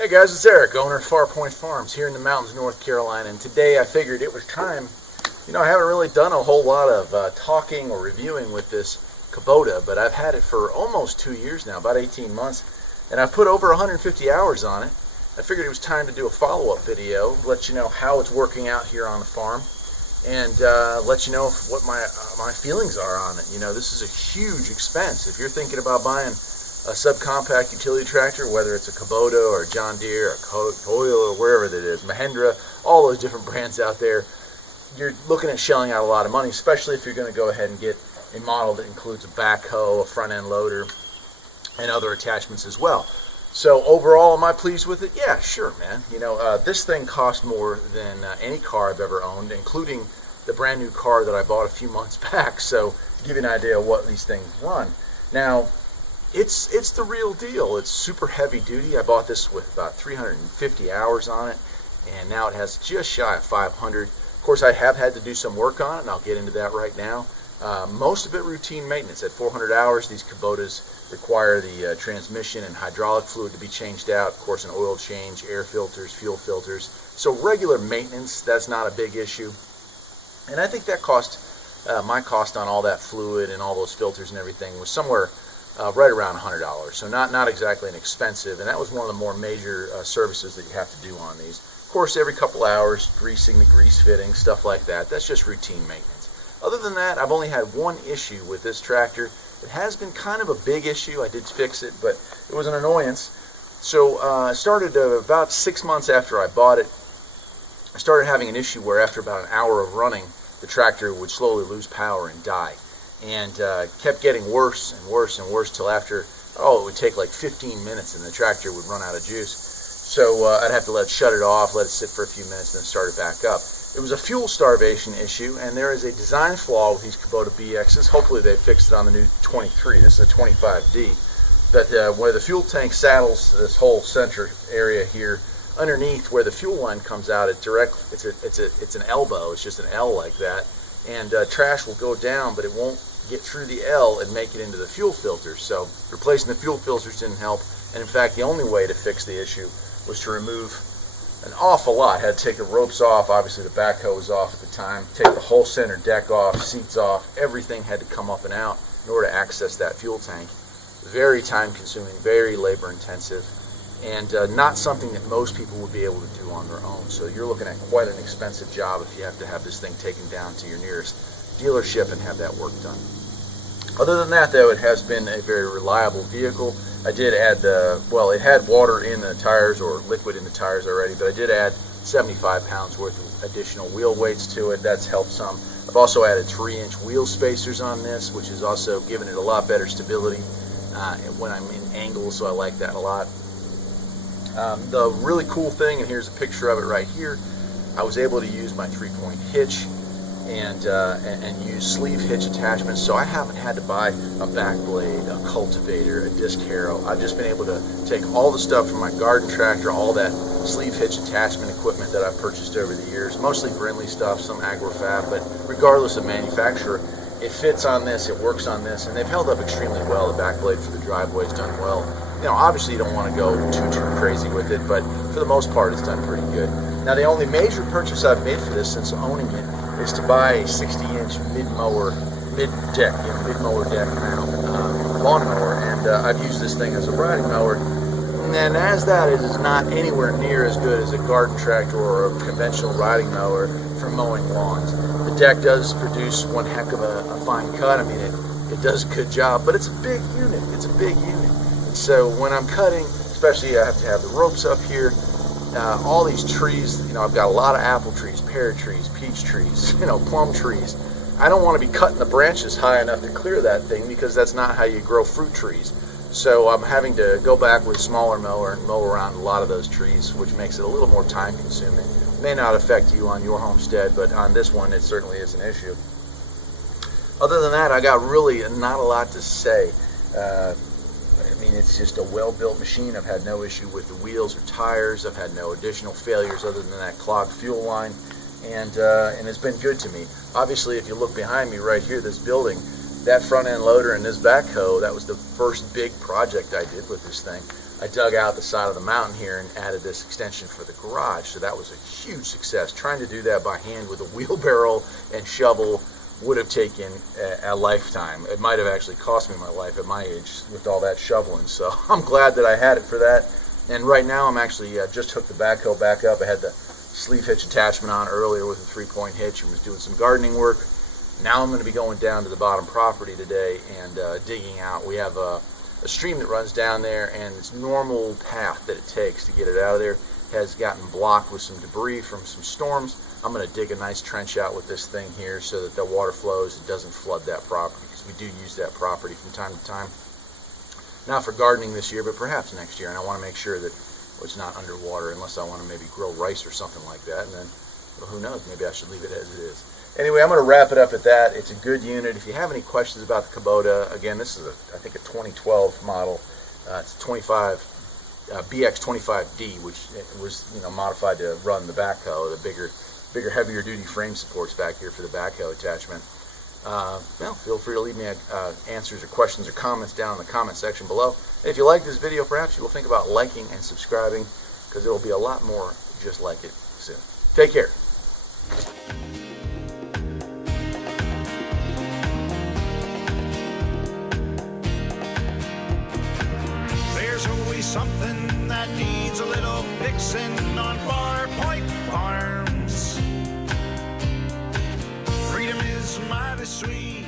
Hey guys, it's Eric, owner of Farpoint Farms here in the mountains of North Carolina, and today I figured it was time. I haven't really done a whole lot of talking or reviewing with this Kubota, but I've had it for almost 2 years now, about 18 months, and I've put over 150 hours on it. I figured it was time to do a follow-up video, let you know how it's working out here on the farm, and let you know what my feelings are on it. This is a huge expense. If you're thinking about buying a subcompact utility tractor, whether it's a Kubota or a John Deere or Toyota or wherever that is, Mahindra, all those different brands out there, you're looking at shelling out a lot of money, especially if you're going to go ahead and get a model that includes a backhoe, a front-end loader, and other attachments as well. So overall, am I pleased with it? Yeah, sure, man. This thing cost more than any car I've ever owned, including the brand new car that I bought a few months back. So to give you an idea of what these things run. Now, it's the real deal. It's super heavy duty. I bought this with about 350 hours on it, and now it has just shy of 500. Of course, I have had to do some work on it, and I'll get into that right now. Most of it routine maintenance. At 400 hours, these Kubotas require the transmission and hydraulic fluid to be changed out. Of course, an oil change, air filters, fuel filters. So regular maintenance, that's not a big issue. And I think that my cost on all that fluid and all those filters and everything was somewhere right around $100. So not exactly inexpensive, and that was one of the more major services that you have to do on these. Of course, every couple hours, greasing the grease fitting, stuff like that. That's just routine maintenance. Other than that, I've only had one issue with this tractor. It has been kind of a big issue. I did fix it, but it was an annoyance. So I started about 6 months after I bought it. I started having an issue where after about an hour of running, the tractor would slowly lose power and die. And kept getting worse and worse and worse till after, it would take like 15 minutes and the tractor would run out of juice. So I'd have to shut it off, let it sit for a few minutes, and then start it back up. It was a fuel starvation issue, and there is a design flaw with these Kubota BXs. Hopefully they fixed it on the new 23. This is a 25D. But where the fuel tank saddles this whole center area here, underneath where the fuel line comes out, it's an elbow. It's just an L like that. And trash will go down, but it won't get through the L and make it into the fuel filters. So replacing the fuel filters didn't help, and in fact the only way to fix the issue was to remove an awful lot. Had to take the ropes off, obviously the backhoe was off at the time, take the whole center deck off, seats off, everything had to come up and out in order to access that fuel tank. Very time consuming, very labor intensive, and not something that most people would be able to do on their own. So you're looking at quite an expensive job if you have to have this thing taken down to your nearest dealership and have that work done. Other than that, though, it has been a very reliable vehicle. I did add it had water in the tires, or liquid in the tires already, but I did add 75 pounds worth of additional wheel weights to it. That's helped some. I've also added 3-inch wheel spacers on this, which has also given it a lot better stability when I'm in angles, so I like that a lot. The really cool thing, and here's a picture of it right here, I was able to use my 3-point hitch and use sleeve hitch attachments, so I haven't had to buy a back blade, a cultivator, a disc harrow. I've just been able to take all the stuff from my garden tractor, all that sleeve hitch attachment equipment that I've purchased over the years, mostly Brindley stuff, some Agrofab, but regardless of manufacturer, it fits on this, it works on this, and they've held up extremely well. The back blade for the driveway's done well. Obviously you don't want to go too crazy with it, but for the most part it's done pretty good. Now the only major purchase I've made for this since owning it is to buy a 60-inch mid-mower deck mount lawnmower, and I've used this thing as a riding mower. And as that, it is not anywhere near as good as a garden tractor or a conventional riding mower for mowing lawns. The deck does produce one heck of a fine cut. I mean, it does a good job, but it's a big unit. It's a big unit. And so when I'm cutting, especially I have to have the ropes up here, all these trees, I've got a lot of apple trees, pear trees, peach trees, plum trees. I don't want to be cutting the branches high enough to clear that thing, because that's not how you grow fruit trees. So I'm having to go back with a smaller mower and mow around a lot of those trees, which makes it a little more time consuming. It may not affect you on your homestead, but on this one it certainly is an issue. Other than that, I got really not a lot to say. It's just a well-built machine. I've had no issue with the wheels or tires. I've had no additional failures other than that clogged fuel line, and it's been good to me. Obviously, if you look behind me right here, this building, that front end loader and this backhoe, that was the first big project I did with this thing. I dug out the side of the mountain here and added this extension for the garage. So that was a huge success. Trying to do that by hand with a wheelbarrow and shovel would have taken a lifetime. It might have actually cost me my life at my age with all that shoveling. So I'm glad that I had it for that. And right now I'm actually just hooked the backhoe back up. I had the sleeve hitch attachment on earlier with a 3-point hitch and was doing some gardening work. Now I'm going to be going down to the bottom property today and digging out. We have a stream that runs down there, and its normal path that it takes to get it out of there has gotten blocked with some debris from some storms. I'm going to dig a nice trench out with this thing here so that the water flows. It doesn't flood that property, because we do use that property from time to time. Not for gardening this year, but perhaps next year. And I want to make sure that it's not underwater, unless I want to maybe grow rice or something like that. And then, well, who knows? Maybe I should leave it as it is. Anyway, I'm going to wrap it up at that. It's a good unit. If you have any questions about the Kubota, again, this is I think a 2012 model. It's a BX 25D, which was modified to run the backhoe, the bigger, heavier duty frame supports back here for the backhoe attachment. Well, feel free to leave me answers or questions or comments down in the comment section below. And if you like this video, perhaps you will think about liking and subscribing, because there will be a lot more just like it soon. Take care. There's always something that needs a little fixing on Far Point Farms. Freedom is mighty sweet.